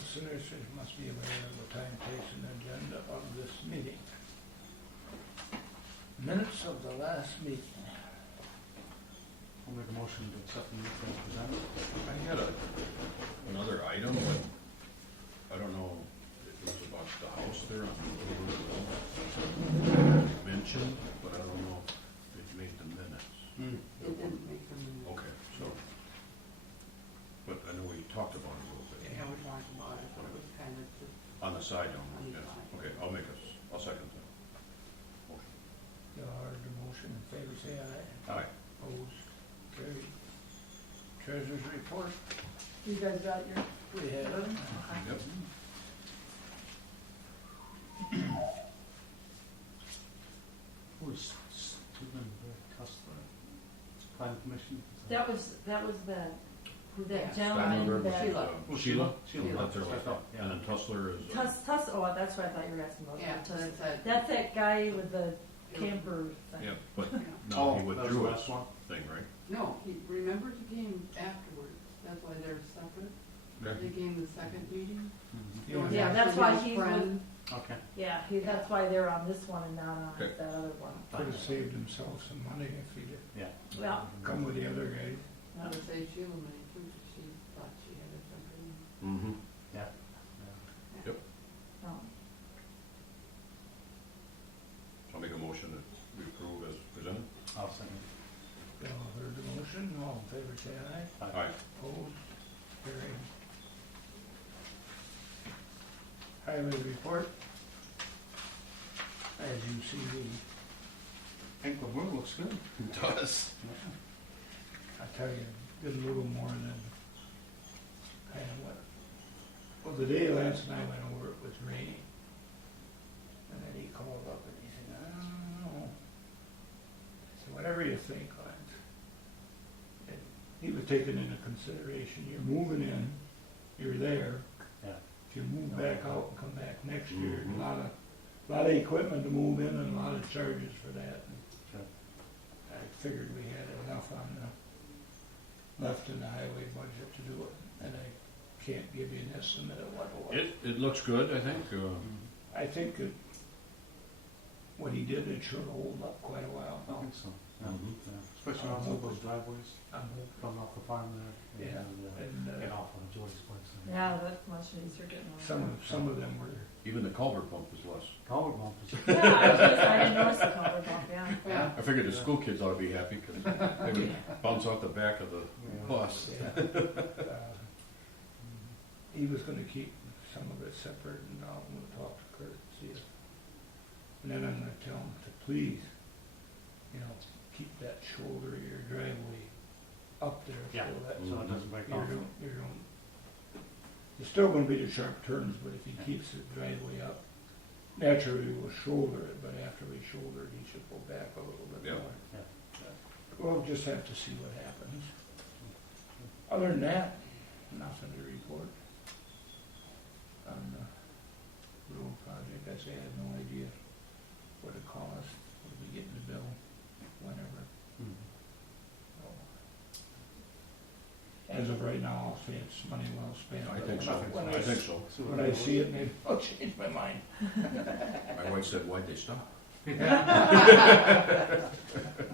listeners must be aware of the time, place, and agenda of this meeting. Minutes of the last meeting. I'll make a motion to accept the minutes as presented. I had another item, but I don't know, it was about the house there on Wilbur Road. Mentioned, but I don't know if it made the minutes. It didn't make them. Okay, so, but I know we talked about it a little bit. Yeah, we talked about it, but it was kind of just, On the side, don't On we? the Yeah. side. Okay, I'll second that. Motion. You heard the motion, in favor say aye. Aye. Opposed, carried. Treasurer's report, You guys got your, we have it. Yep. Who was Stephen Custer? Planning Commission? that was Yeah. that gentleman Steinberg was, that. Sheila. Sheila? Sheila. That's her That's what I last thought, name. And then Tussler is. Oh, that's what I thought you were asking about. yeah, Tuss- just that. That's that guy with the camper thing. Yeah, but Yeah. no, he that was the withdrew his last one? thing, right? No, remember he came afterwards, that's why they're separate. They came the second meeting. Mhm. Yeah, that's why he's friend. Okay. Yeah, that's why they're on this one and not on Okay. that other one. Could have saved himself some money if he'd have Yeah. Well, come with the other guys. I would say Sheila made too, 'cause she thought she had a separate. Mm-hmm. Yeah. Yep. no. I'll make a motion that we approve as presented. I'll second. You all heard the motion, all in favor say aye. Aye. Opposed, carried. Highway report. As you see, I think the room looks good. It does. I tell you, did a little more than kind of what. Well, the day Lance and I went over, it was raining. And then he called up and he said, I don't know. I said, whatever you think, Lance. And he was taking into consideration, you're moving in, you're there. Yeah. If you move back out and come back next year, Mhm. a lot of equipment to move in and a lot of charges for that. And Sure. I figured we had enough left in the highway budget to do it, and I can't give you an estimate of what it was. It looks good, I think. I think that what he did, it should hold up quite a while I now. think so. Yeah. Mhm. Yeah. Especially on some of those driveways I'm hoping. coming off the farm there. Yeah, And and off on Joy's place. Yeah, that's much easier getting over. some of them were, Even the culvert pump is less. Culvert bump is. Yeah, I was gonna say, I didn't notice the color bump, yeah. Yeah. I figured the school kids ought to be happy because they would bounce off the back of the bus. yeah. He was gonna keep some of it separate, and I'm gonna talk to Kurt, see if, and then I'm gonna tell him to please, keep that shoulder of your driveway up there, Yeah. so that, So it doesn't break you off. don't, there's still gonna be the sharp turns, but if he keeps the driveway up, naturally we'll shoulder it, but after we shoulder it, he should go back a little bit Yeah. more. Yeah. We'll just have to see what happens. Other than that, nothing to report on the road project. I say I have no idea what it costs. We'll be getting the bill whenever. Mhm. So, as of right now, I'll say it's money well spent. I think so. When I think so. See When I see it, maybe I'll change my mind. My wife said, why'd they stop?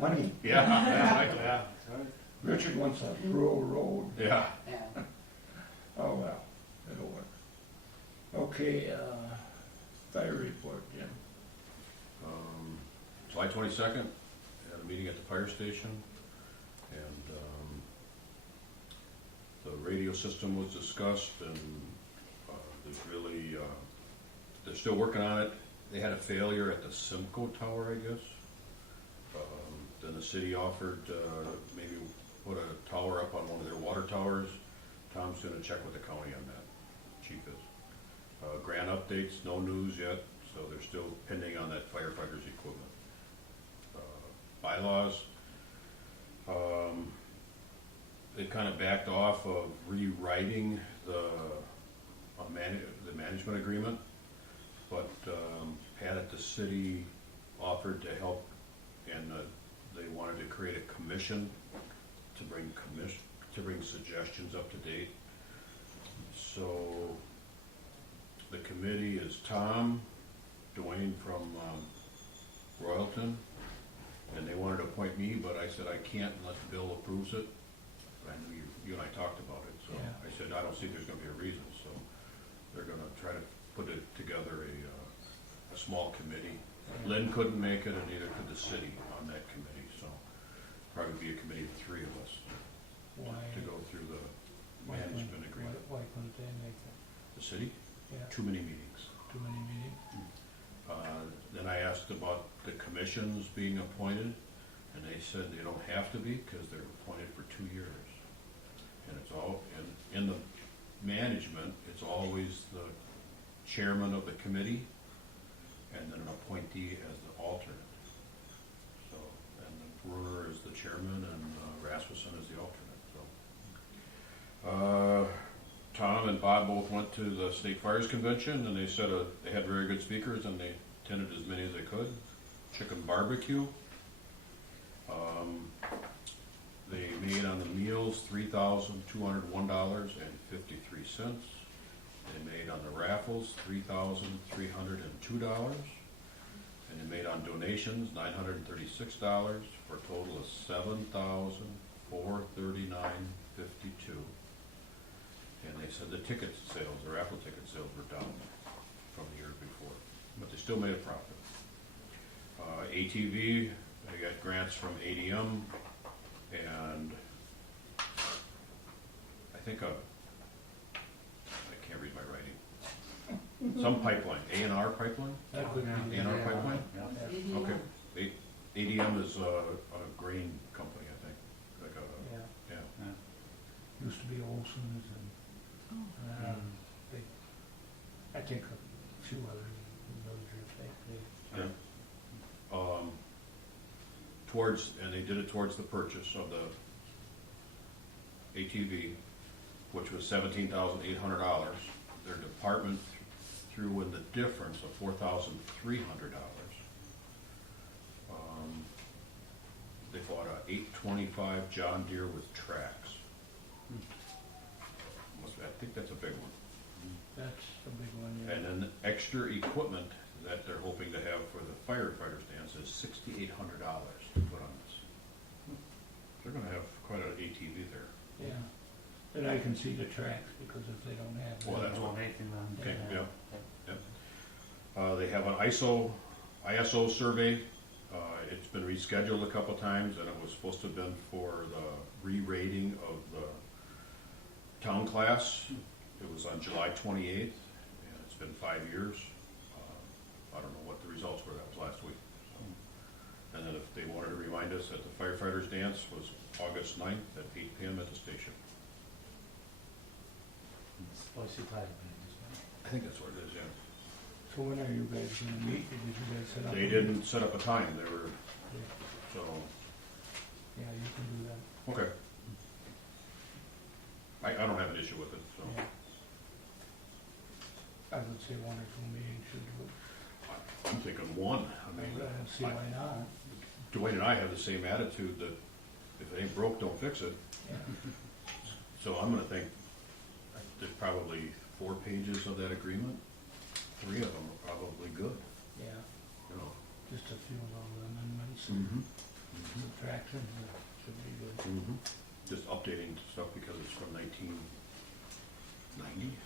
Money. Yeah. Yeah. Right. Richard wants a rural road. Yeah. Yeah. Oh, well, it'll work. Okay, fire report, Jim. July 22nd, had a meeting at the fire station, and the radio system was discussed, and there's really, they're still working on it. They had a failure at the Simcoe Tower, I guess. Then the city offered maybe put a tower up on one of their water towers. Tom's gonna check with the county on that, chief is. Grant updates, no news yet, so they're still pending on that firefighter's equipment. Bylaws, they kind of backed off of rewriting the management agreement, but Pat at the city offered to help, and they wanted to create a commission to bring suggestions up to date. So Tom, Dwayne from Royalton, and they wanted to appoint me, but I said I can't unless Bill approves it. I knew you and I talked about it, so Yeah. I said, I don't see there's gonna be a reason, so they're gonna try to put it together a small committee. Lynn couldn't make it, and neither could the city on that committee, so probably be a committee of three of us Why? to go through the Why couldn't- management agreement. Why couldn't they make it? The city, Yeah, too many meetings. too many meetings? Then I asked about the commissions being appointed, and they said they don't have to be, because they're appointed for 2 years. And it's all, in the management, it's always the chairman of the committee, and then an appointee as the alternate. So, and then Brewer is the chairman, and Rasmussen is the alternate, so. Tom and Bob both went to the State Fires Convention, and they said they had very good speakers, and they attended as many as they could. Chicken barbecue. They made on the meals $3,201.53. They made on the raffles $3,302, and they made on donations $936 for a total of $7,439.52. And they said the ticket sales, the raffle ticket sales were down from the year before, but they still made a profit. ATV, they got grants from ADM, and I think I can't read my writing. Some pipeline, A&R pipeline? That could be. A&R pipeline? What's Yeah. ADM? Okay. ADM is a grain company, I think, like Yeah, yeah. used to be Olson's and, they, I think a few others, those are they. And they did it towards the purchase of the ATV, which was $17,800. Their department threw in the difference of $4,300. They bought a 825 John Deere with tracks. I think that's a big one. That's a big one, yeah. And then extra equipment that they're hoping to have for the firefighters dance is $6,800 to put on this. They're gonna have quite an ATV there. Yeah, and I can see the tracks, because if they don't have. Well, that- that's what- Anything then. Okay, Yeah. yep. They have an ISO survey. It's been rescheduled a couple times, and it was supposed to have been for the re-rating of the town class. It was on July 28th, and it's been 5 years. I don't know what the results were, that was last week. And then if they wanted to remind us that the firefighters dance was August 9th at 8 PM at the station. Spicy pie, I think that's what it is, yeah. So when are you guys gonna meet? Did you guys set up? They didn't set up a time, they were, so, Yeah, you can do that. okay. I don't have an issue with it, so. Yeah. I would say 1 or 2 meetings should do it. I'm thinking one. I I mean, don't see why not. Dwayne and I have the same attitude that if it ain't broke, don't fix it. Yeah. So I'm gonna think there's probably 4 pages of that agreement. 3 of them are probably good, Yeah, you know. just a few little amendments and Mm-hmm. subtractions, should be good. Just updating stuff because it's from 1990,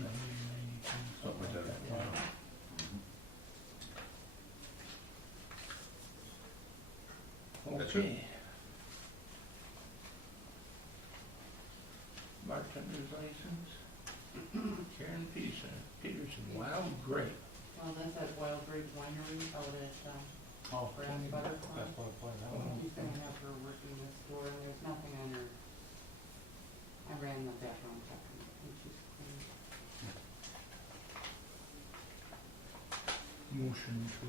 1992, something like that. yeah. That's Okay. Bartender's license, Karen Peterson, Wild Grape. Well, that's at Wild Grape Winery out at, Oh, Brass Butterfly. That's what I pointed out. He's gonna have her working this door, and there's nothing on her. I ran the background check, and she's clean. Motion to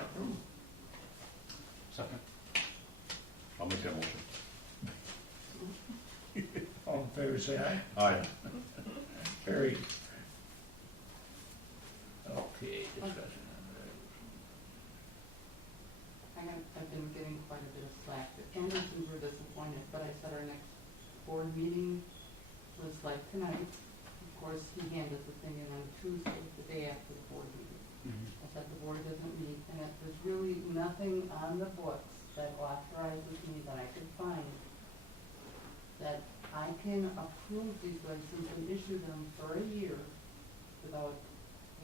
approve. Second. I'll make that motion. All in favor, say aye. Aye. Carried. Okay, discussion on I've been getting quite a bit of slack. The Andersons were disappointed, but I said our next board meeting was like tonight, of course, he handed the thing in on Tuesday, the day after the board meeting. I said the board doesn't meet, and there's really nothing on the books that authorizes me that I could find that I can approve these licenses and issue them for a year without,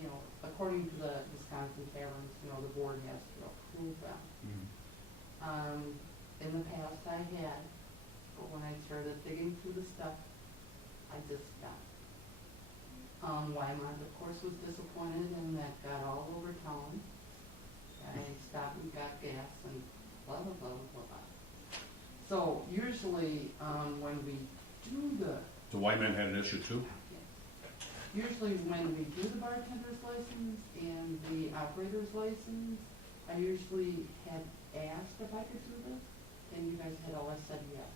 you know, according to the Wisconsin taverns, you know, the board has to approve them. In the past I had, but when I started digging through the stuff, I just stopped. Weyauwega, of course, was disappointed, and that got all over town. I stopped and got gas and blah, blah, blah, blah, blah. So usually, when we do the, The Wyman had an issue too? usually when we do the bartender's license and the operator's license, I usually had asked if I could do this, and you guys had always said yes.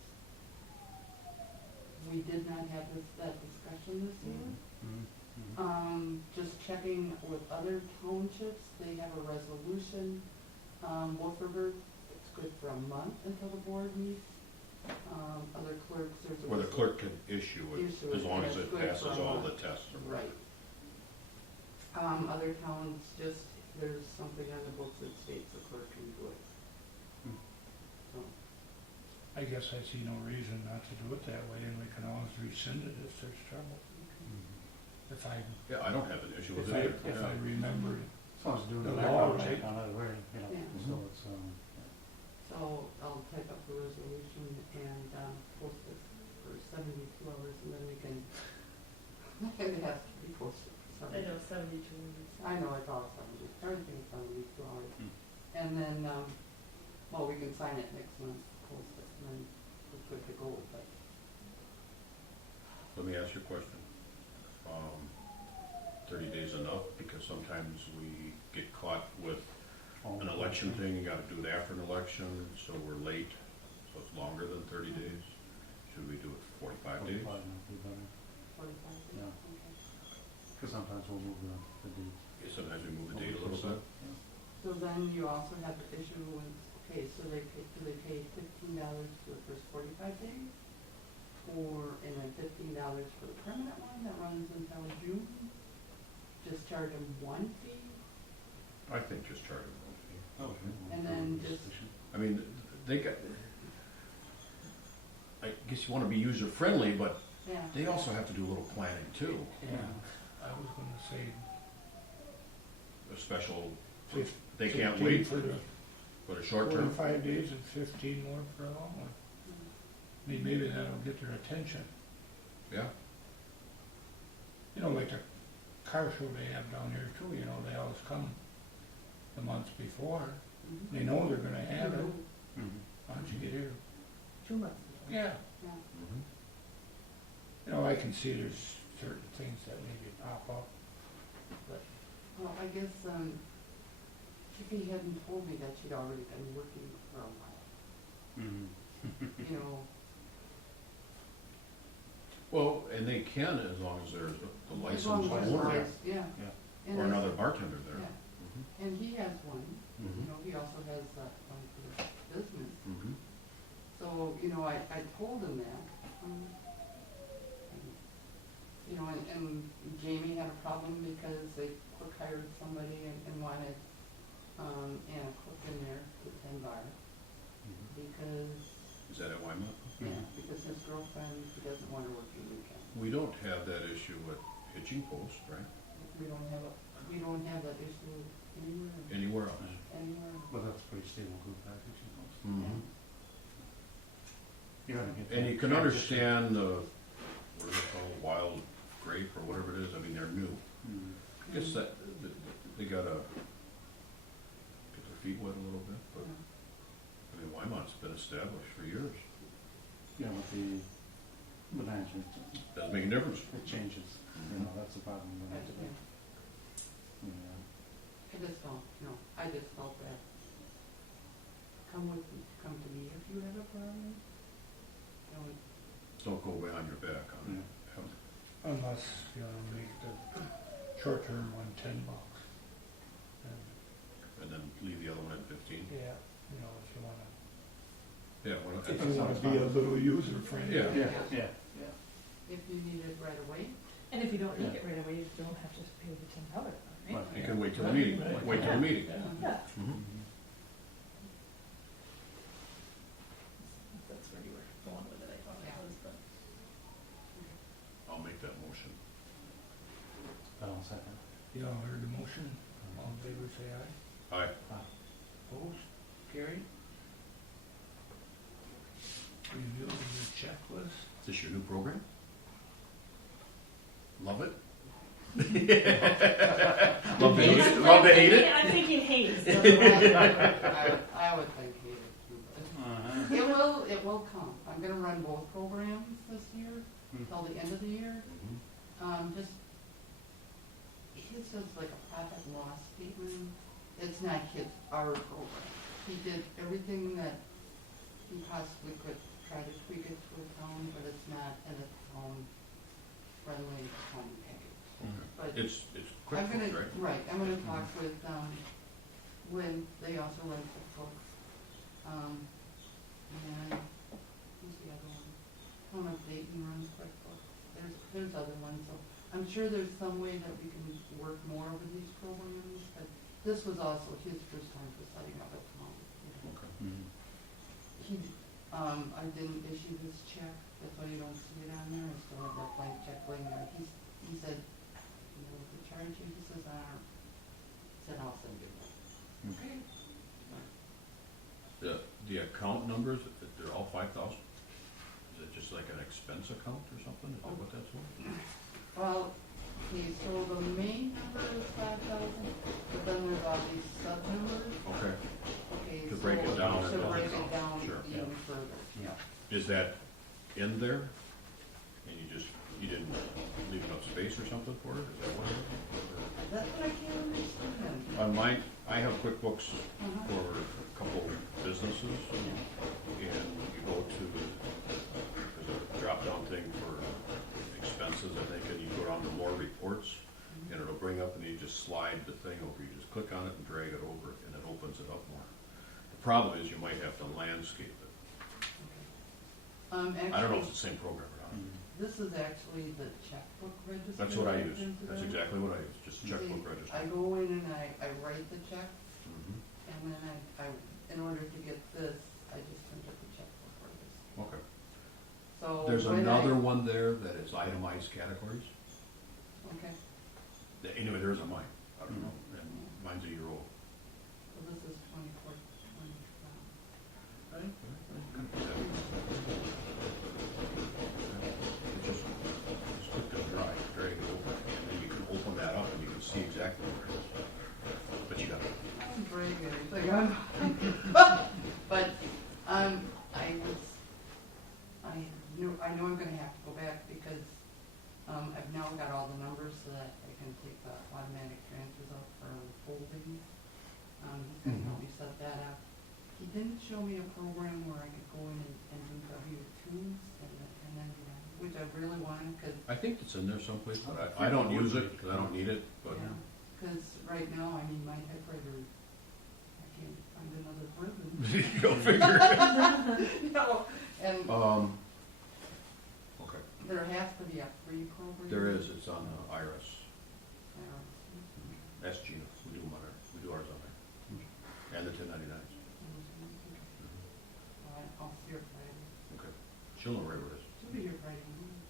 We did not have that discussion this year. Just checking with other townships, they have a resolution. Wolf River, it's good for a month until the board meets. Other clerks, there's a. Where the clerk can issue it, Issue as it, long as that's it good passes for a all month. the tests. Right. Other towns, just, there's something on the books that states the clerk can do it. So, I guess I see no reason not to do it that way, and we can always rescind it if there's trouble. If I, Yeah, I don't have an issue with if I, it either. if I remember, As long as it's doing The the law, background check right? on either way, you know, Yeah. so it's, so I'll type up the resolution and, post it for 72 hours, and then we can, it has to be posted for I 72. know, 72 weeks. I know, it's all 70, everything is 72 hours. Hmm. And then, well, we can sign it next month, post it, and then we're good to go, but. Let me ask you a question. 30 days enough, because sometimes we get caught with an election thing, you gotta do it after an election, so we're late, so it's longer than 30 days. Should we do it 45 days? 45 might be better, 45 days? Yeah. Okay. because sometimes we'll move the date. Yeah, sometimes we move the date a little bit. So then you also have the issue with, okay, so do they pay $15 for the first 45 days? And then $15 for the permanent one that runs until June? Just charge them one fee? I think just charge them one fee. Okay. And then just- I mean, they got, I guess you wanna be user-friendly, but Yeah. they also have to do a little planning too. yeah, I was gonna say A special, fif- they can't 15 wait for the for the short term. 45 days and 15 more for a long one. I mean, maybe that'll get their attention. Yeah, You know, like the car show they have down here too, you know, they always come the months before. Mhm. They know they're gonna have it. Mhm. Why don't you get here? 2 months. Yeah, Yeah. mhm. you know, I can see there's certain things that maybe pop up, but Well, I guess, if he hadn't told me that she'd already been working for a while, Mhm. you know, Well, and they can as long as there's the as long licensed as there's owner lic- yeah. Yeah. And or it's- another bartender there. Yeah, Mhm. and he has one, you Mhm. know, he also has, one for the business. Mhm. So, you know, I told him that. You know, and Jamie had a problem because they quick hired somebody and wanted, Anna Cook in there to tend bar. Mhm. Because, Is that at Wyman? yeah, because his girlfriend, he doesn't want her working weekends. We don't have that issue at Hitching Post, right? We don't have that issue anywhere, Anywhere else? anywhere. But that's a pretty stable group package, you know. Mhm. You gotta get And that you can transition. understand the, what is it called, wild grape or whatever it is, I mean, they're new. Mhm. I guess that, they gotta get their feet wet a little bit, but, Yeah. I mean, Wymont's been established for years. Yeah, with the management, Doesn't make a difference. it changes, you know, that's the problem. I with it. Yeah. just don't, no, I just felt that, come to me if you have a problem. Don't, Don't go behind your back on it. unless you wanna make the short-term one $10. And, And then leave the other one at 15. yeah, you know, if you wanna, Yeah, well, if you wanna be a little user-friendly. Yeah. Yeah, yeah, yeah. if you need it right away, And if you don't need it right away, you don't have to pay the $10, right? Right. You can wait till the meeting, Right. wait till the meeting. Yeah. Yeah, Mhm. that's where you were going with it, I thought it was, but. I'll make that motion. I'll second. You all heard the motion, all in favor say aye. Aye. Opposed, carried. Review of the checklist. Is this your new program? Love it? Love to hate it? Love to hate it? I'm thinking Hayes. I would think he is too, but Uh-huh. it will come. I'm gonna run both programs this year, till the end of the year. Just, his is like a profit and loss statement. It's not our program. He did everything that he possibly could, try to tweak it to a town, but it's not in a town-friendly town package. But It's I'm QuickBooks, gonna, right? I'm gonna talk with, Lynn, they also run QuickBooks. And who's the other one? I don't know if Dayton runs QuickBooks. There's other ones, so I'm sure there's some way that we can work more over these programs, but this was also his first time for setting up a town. Okay. I didn't issue this check, that's why you don't see it on there, I still have that blank check laying there. He said, you know, the charge you, he says, said I'll send you one. Okay. The account numbers, they're all 5,000? Is it just like an expense account or something? Is that what that's for? Well, okay, so the main number is 5,000, but then there's all these sub-numbers. Okay. Okay, To break it down. To break it down Sure. even further, yeah. Is that in there? And you didn't leave enough space or something for it? Is that what it is? That's what I can't understand. On mine, I have QuickBooks Uh-huh. for a couple businesses, and you go to, there's a drop-down thing for expenses, I think, and you go down to more reports, and it'll bring up, and you just slide the thing over, you just click on it and drag it over, and it opens it up more. The problem is you might have to landscape it. Actually, I don't know if it's the same program or not. this is actually the checkbook registry. That's what I that use, printed that's out. exactly what I use, just checkbook See, registry. I go in and I write the check, Mhm. and then in order to get this, I just print up the checkbook registry. Okay. So There's when another one there that is itemized categories. Okay, Anyway, there isn't mine, I don't know, and mine's a year old. so this is 24, 25. Right. Just click the drive, drag it over, and then you can open that up and you can see exactly where it is. But you gotta, I'm bragging everything on. But, I know I'm gonna have to go back because, I've now got all the numbers so that I can take the automatic transfers up for folding. He's gonna help me set that up. He didn't show me a program where I could go in and do W-2s and then, which I really wanted, cause. I think it's in there someplace, but I don't use it, because I don't need it, but. Yeah, cause right now, I mean, my typewriter, I can't find another ribbon. Go figure. No, and Okay, there has to be a free program. there is, it's on IRS. I don't know. Ask Gina, we do them on we do ours on there. And the 1099s. I'll see her Friday. Okay, she'll know where it is. She'll be here Friday morning.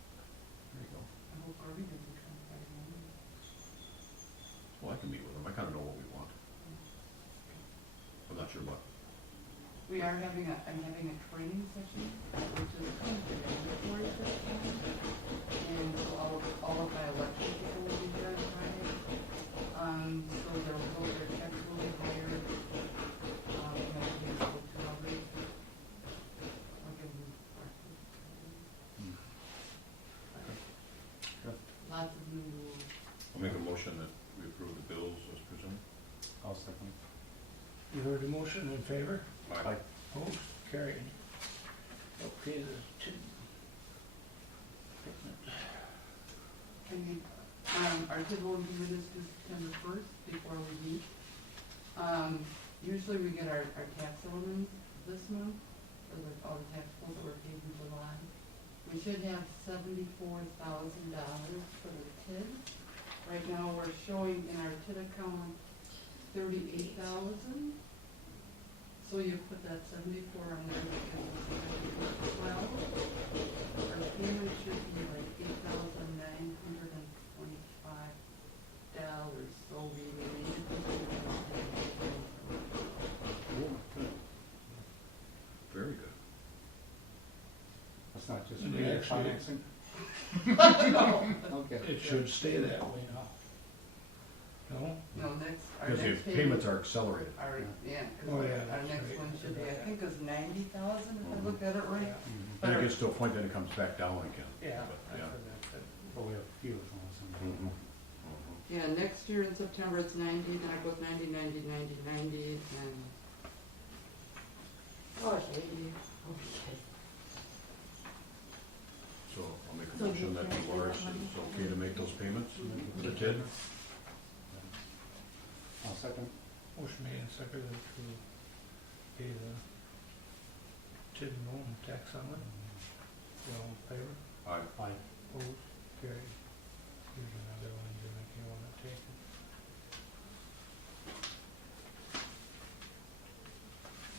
There you go. I hope Harvey doesn't come Friday morning. Well, I can meet with them, I kinda know what we want. I'm not sure what. I'm having a training session, which is kind of mandatory this time. And so all of my electric people will be here on Friday. So their checks will be hired. And I'll be able to cover it. I'll give them breakfast. Lots of new rules. I'll make a motion that we approve the bills as presented. I'll second. You heard the motion, in favor? Aye. Opposed, carried. Okay, Our kid will be with us to September 1st before we meet. Usually we get our tax elements this month, for all the tax bills that were paid in July. We should have $74,000 for the right now, we're showing in our TID account 38,000. So you put that 74 on there, because it's 12. Our payment should be like $8,925. So we really need to be Very good. That's not just And for we the actually- financing? Okay. It should stay that way now. No? No, next, our Because the next payments are accelerated. Our, yeah, 'cause Oh, yeah, our that's next right. one should be, I think it's 90,000, if I looked at it right. Yeah. Mhm. Then it gets to a point, then it comes back down again. Yeah. But, I've yeah. heard that said. But we have fuels on Mhm. some. Yeah, next year in September it's 90, then it goes 90, 90, 90, 90, and, oh, it's 80, okay. So I'll make a So motion you that transfer Dolores that money? is okay to make those payments for the Mhm. TID. I'll second. Motion made and seconded to pay the TID loan tax on it. All in favor? Aye. Aye. Opposed? Carried. Here's another one, Jim, if you wanna take it.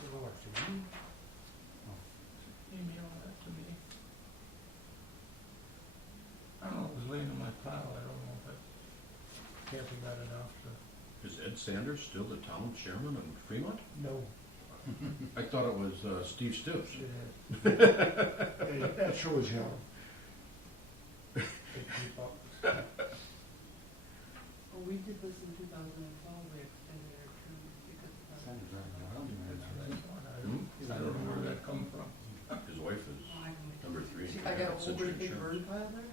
Dolores, did you email that to me? I don't know, it was laying in my file, I don't know if Kathy got it off the, Is Ed Sanders still the town chairman in Fremont? no, I thought it was Steve Stips. it is. That shows you how they keep up. Well, we did this in 2012, we extended our term because of that. Sounds right. I don't even That's what I know. thought. I don't know where that come from. His wife is Oh, I can make number 3 in I got a whole Century great big Insurance. burn pile there.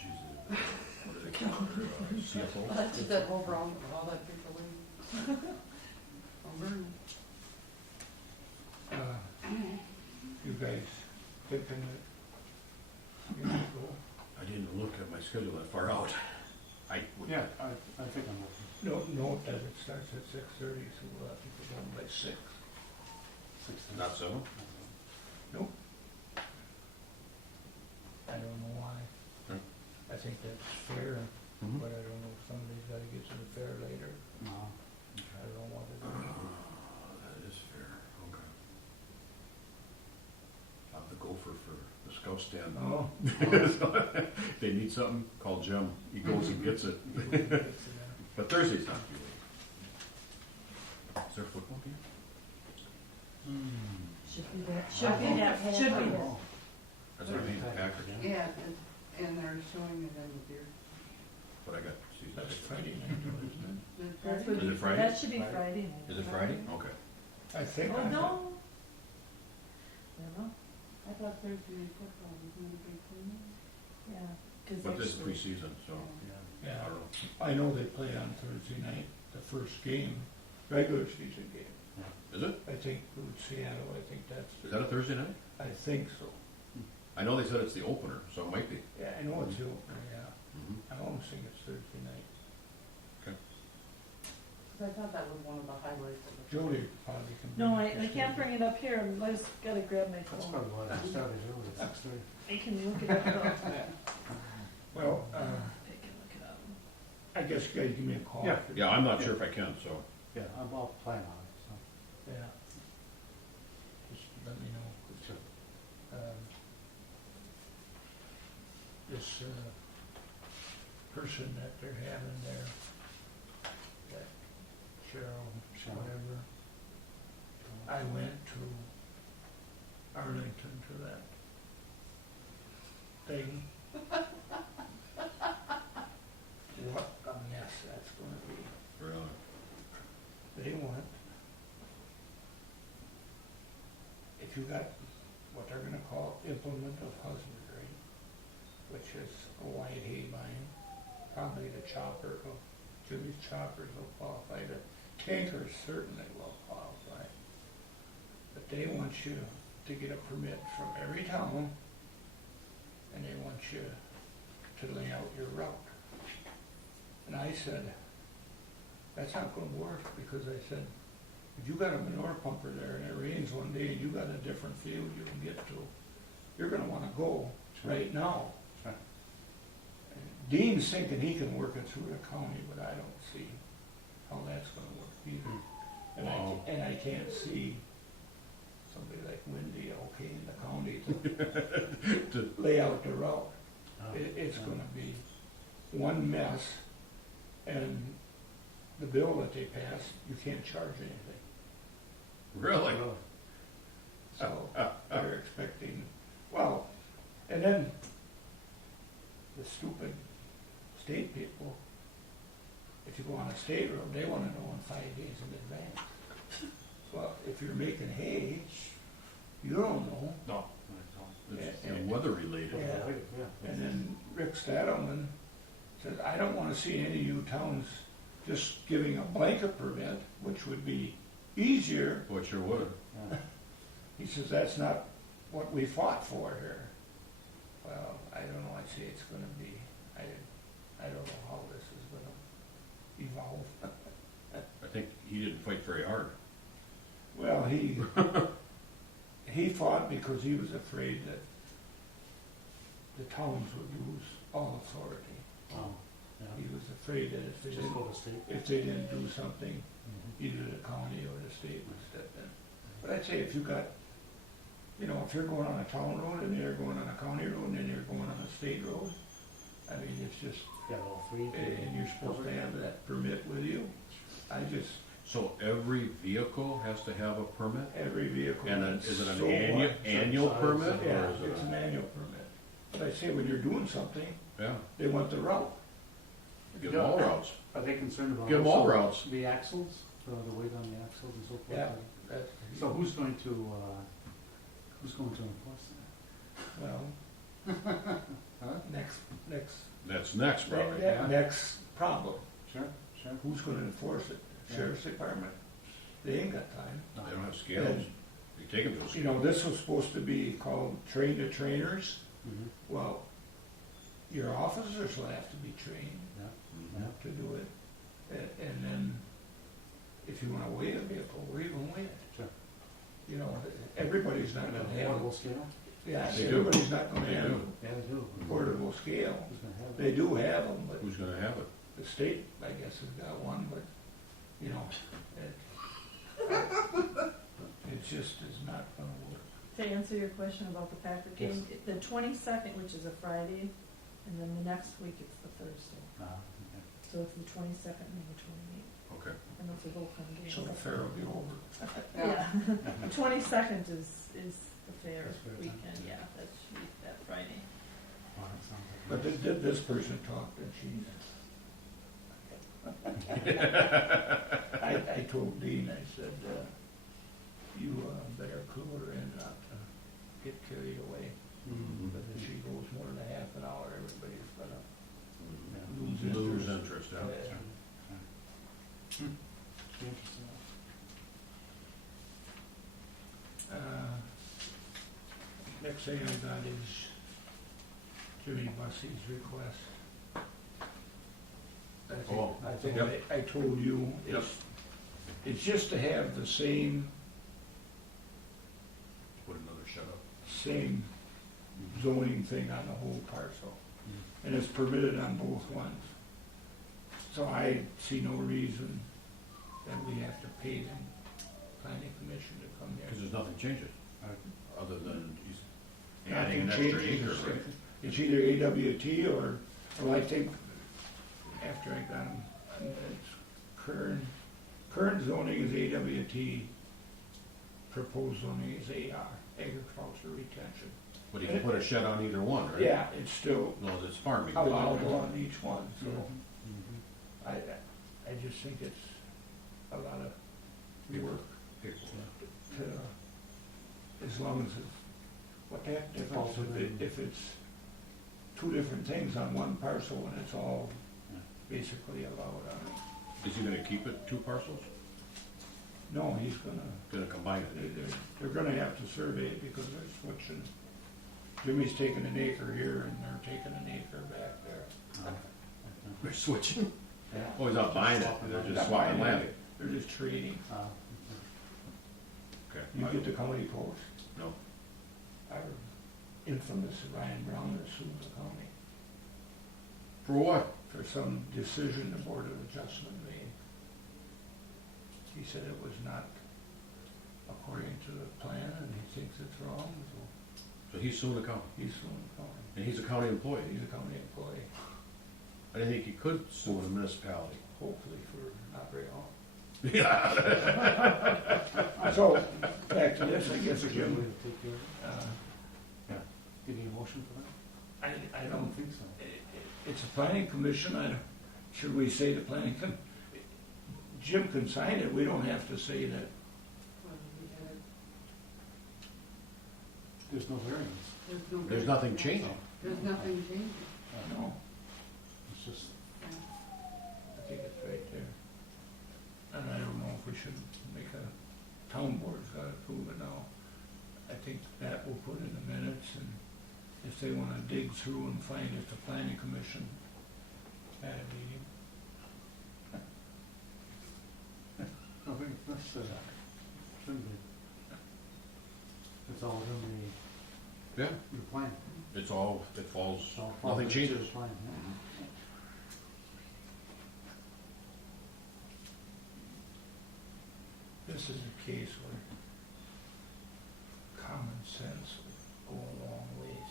She's a, what do they call her, CFO? That's just that whole brown, all that big away. I'll burn it. You guys thinking that you can go? I didn't look at my schedule that far out. I would, Yeah, I think I'm okay. Note that it starts at 6:30, so we'll have to go down by 6. 16. not 7? Nope. I don't know why. Hmm. I think that's fair, Mhm. but I don't know if somebody's gotta get to the fair later. No. I don't know what it is. That is fair, okay. I'll have to gopher for the scout stand. Oh. They need something, call Jim, he goes and gets it. But Thursday's not too late. Is there a football game? Should be that, should be that, should be that. That's what I mean, the Packers, Yeah, and they're showing it in the beer. but I got season That's tickets. Friday night, though, isn't it? That's Is it Friday? That should be Friday night. Is it Friday? Okay. I think. Oh, I- no. No, I thought Thursday night football was not a big thing. yeah. 'Cause But this is actually- preseason, so Yeah, I don't know. I know they play on Thursday night, the first game, regular season game. Is it? I think with Seattle, I think that's. Is that a Thursday night? I think so. I know they said it's the opener, so it might be. Yeah, I know it's the opener, yeah. Mhm. I almost think it's Thursday night. So I thought that was one of the highlights of the. Jody probably can. No, bring it I this can't way. bring it up here, I just gotta grab my That's phone. probably why I started early at 6:30. I can look it up though. Well, I can look it up. I guess you guys give me a call. Yeah. Yeah, I'm not sure if I can, so. Yeah, I'll plan on it, so. Yeah. Just let me know. Sure. This, person that they're having there, that Cheryl, Cheryl. whatever, I went to Arlington to that thing. What a mess that's gonna be. Really? They want, if you got what they're gonna call implement of husbandry, which is a white hay vine, probably the chopper, Jimmy's choppers will qualify, the tankers certainly will qualify. But they want you to get a permit from every town, and they want you to lay out your route. And I said, that's not gonna work, because I said, if you got a manure pumper there and it rains one day and you got a different field you can get to, you're gonna wanna go right now. Sure. Dean's thinking he can work it through the county, but I don't see how that's gonna work either. Wow. And I can't see somebody like Wendy okay in the county to lay out the route. It's gonna be one mess, and the bill that they pass, you can't charge anything. Really? So they're expecting, well, and then the stupid state people, if you go on a state road, they wanna know in 5 days in advance. Well, if you're making hay, you don't know. No. It's weather related. Yeah. And then Rick Stadelman says, I don't wanna see any of you towns just giving a blanket permit, which would be easier. What sure would. He says, that's not what we fought for here. Well, I don't know, I say it's gonna be, I don't know how this is gonna evolve. I think he didn't fight very hard. Well, he fought because he was afraid that the towns would lose all authority. He was afraid that if they Just go to state. didn't do something, either the county or the state would step in. But I'd say if you got, if you're going on a town road and you're going on a county road and then you're going on a state road, I mean, it's just, Got all three. and you're supposed to have that permit with you. So every vehicle has to have a permit? Every vehicle. And is it So an what? annual permit? Or Yeah, is it it's an annual permit. But I say when you're doing something, Yeah, they want the route. give them all routes. Are they concerned about? Give them all also routes. The axles, the weight on the axles and so forth? Yeah. That's, So who's going to enforce that? well, next That's next probably. next problem. Sure. Who's gonna enforce it? Sheriff's Department? They ain't got time. They don't have scales. You take them to a You scale. know, this was supposed to be called train the trainers. Mm-hmm. Well, your officers will have to be trained Mhm. to do it. And then, if you wanna weigh a vehicle, where you gonna weigh it? Sure. You know, everybody's not gonna have, Portable scale? yeah, They do. everybody's not gonna They have do. Yeah, they do. a portable scale. Who's gonna have it? They do have them, but Who's gonna have it? the state, I guess, has got one, but, it just is not gonna work. To answer your question about the Packer game, the 22nd, which is a Friday, and then the next week it's the Thursday. Okay. So it's the 22nd and the 28th, Okay. and it's a whole fun game. So the fair will be over. Yeah, the 22nd is the fair That's fair time. weekend, yeah, that's that Friday. Well, that sounds like. But this person talked and I told Dean, I said, you better clue her in not to get carried away. Mhm. Because if she goes more than a half an hour, everybody's gonna Lose lose interest. interest, yeah. Be interesting. Next thing I got is Jimmy Bussey's request. Oh, I think yep. I told you, Yep. it's just to have the same Put another shut up. same zoning thing on the whole parcel. And it's permitted on both ones. So I see no reason that we have to pay them planning commission to come Because here. there's nothing changes, other than he's Nothing adding an extra changes. acre, right? It's either AWT or, well, I think, after I got them, it's current zoning is AWT, proposed zoning is AR, agriculture retention. But he can put a shed on either one, right? Yeah, it's still No, that's farming. allowable on each one, so Mhm. I just think it's a lot of work to, as long as it's, what the heck difference if it's two different things on one parcel and it's all basically allowed on it. Is he gonna keep it two parcels? No, he's gonna, Gonna combine it? they're gonna have to survey it because they're switching. Jimmy's taking an acre here and they're taking an acre back there. They're switching? Yeah. Oh, he's not buying it, they're just swapping land. They're just trading. Okay. You get the county post, No, our infamous Ryan Brown that sued the county. For what? for some decision the Board of Adjustment made. He said it was not according to the plan, and he thinks it's wrong, so So he's suing the county, he's suing the county. and he's a county employee. He's a county employee, I didn't think he could sue a municipality. hopefully for not very long. Yeah. So, back to this, I guess, Is there a way Jim, to take care of it? uh, Do you need a motion for that? I I don't, don't think so. it's a planning commission, should we say the planning Jim can sign it, we don't have to say that. Well, we had it- There's no variance. There's nothing changing. There's nothing changing. No, It's just, I think it's right there. And I don't know if we should make a, town board's gotta approve it now. I think that we'll put in the minutes, and if they wanna dig through and find if the planning commission had a meeting. I think that's, shouldn't be. It's all in Yeah, the plan. it's all, it falls, It's all nothing into changes. the plan, yeah. This is a case where common sense would go a long ways.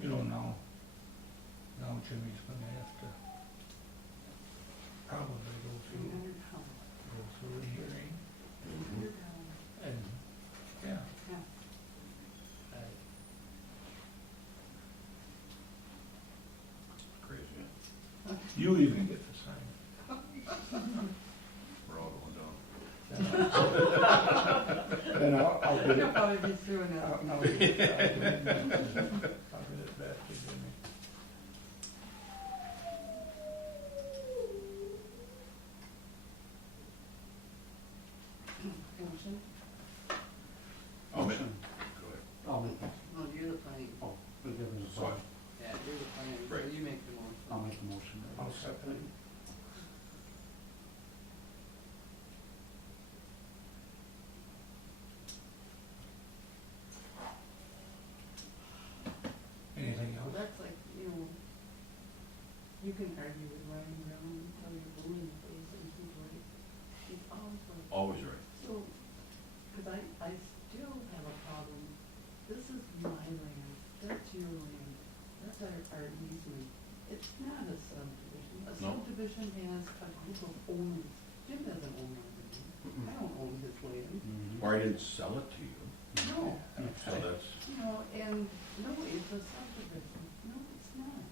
You know, now Jimmy's gonna have to probably go through the hearing, Mhm. and, yeah. Yeah. Crazy, huh? You even get to sign We're all going down. it. Then I'll get it. You'll probably be suing us. I'll get it back to Jimmy. Motion? I'll make, Motion. go ahead. I'll make that. No, you're the planning. Oh, but there was a So I- second. Yeah, you're the planning, so Right. you make the motion. I'll make the motion. I'll second it. Anything Well, else? that's like, you can argue with Ryan Brown until you're blue in the face and he's right. He's always right. Always right. So, because I still have a problem. This is my land, that's your land, that's our easement. It's not a subdivision. A No. subdivision has a group of owners. Jim doesn't own my land. I don't own his land. Mhm. Or I didn't sell it to you, No, so that's, and no, it's a subdivision. No, it's not.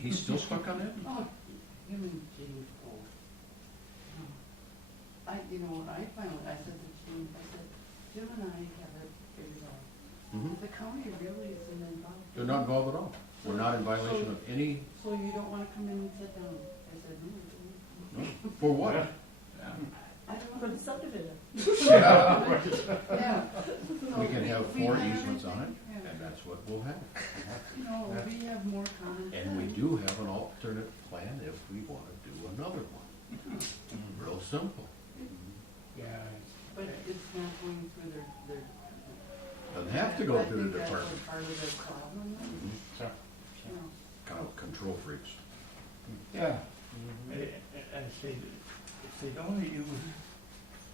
he's still stuck on that? Oh, him and James both. I finally, I said to Jim, Jim and I have it figured out. Mhm. The county really isn't involved. They're not involved at all. We're not in violation of any, So you don't wanna come in and sit down? I said, no. no. For what? Yeah. I don't For the want. subdivision. Yeah. We can have We 4 have easements on it, everything. Yeah. and that's what we'll have. We have more common sense. And we do have an alternate plan if we wanna do another one. Real simple. Yeah. But it's not going through their. Doesn't have to go through the I think department. that's part of their problem, Mhm. Sure. you know. Kind of control freaks. Yeah, Mhm. and if they don't use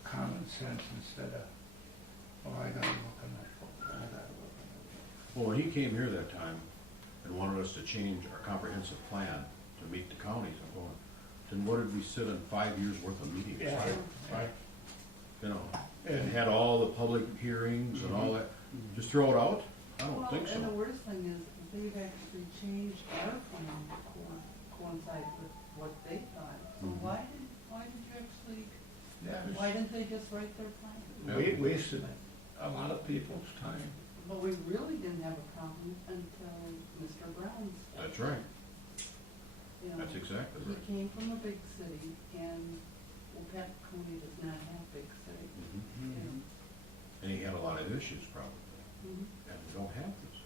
common sense instead of, oh, I gotta look in that book, I gotta look in that book. Well, when he came here that time and wanted us to change our comprehensive plan to meet the counties, I'm going, then what did we sit in 5 years worth of meetings? Yeah. Right. You know, and had all the public hearings and all that, Mhm. just throw it out? I don't Well, think and the so. worst thing is, they've actually changed our plan to coincide with what they thought. So Mhm. why did you actually, Yeah, why didn't they just write their plan? we wasted a lot of people's time. But we really didn't have a problem until Mr. Brown's. That's right, You know, that's exactly he right. came from a big city, and Wolfett County does not have big cities. Mhm. you know. Mhm. And he had a lot of issues probably, Mhm. and we don't have this.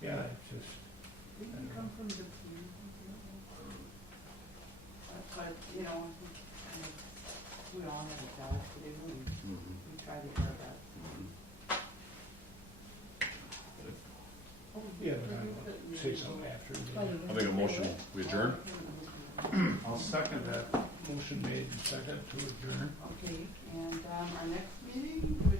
Yeah, it's just, We can come from big cities. But, we all have a job to do, and Mhm. we try to do our best. Mhm. Yeah, but I'll say something after. I'll make a motion, we adjourn? I'll second that. Motion made and second to adjourn. Okay, and our next meeting would